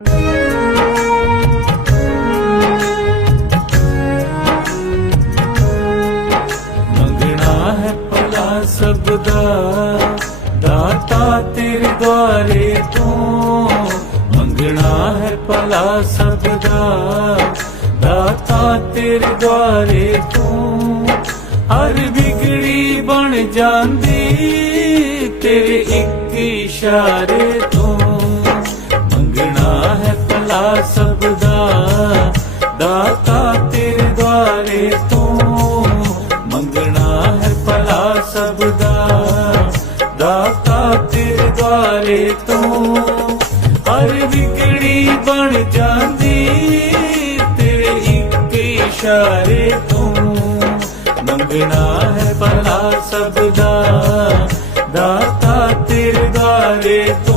मंगना है भला सबदा दाता तेरे द्वारे तू, मंगना है भला सबदा दाता तेरे द्वारे तू, हर बिगड़ी बन जांदी तेरे एक इशारे तू। मंगना है भला सबदा दाता तेरे द्वारे तू, मंगना है भला सबदा दाता तेरे द्वारे तू, हर बिगड़ी बन जांदी तेरे एक इशारे तू। मंगना है भला सबदा दाता तेरे द्वारे तू।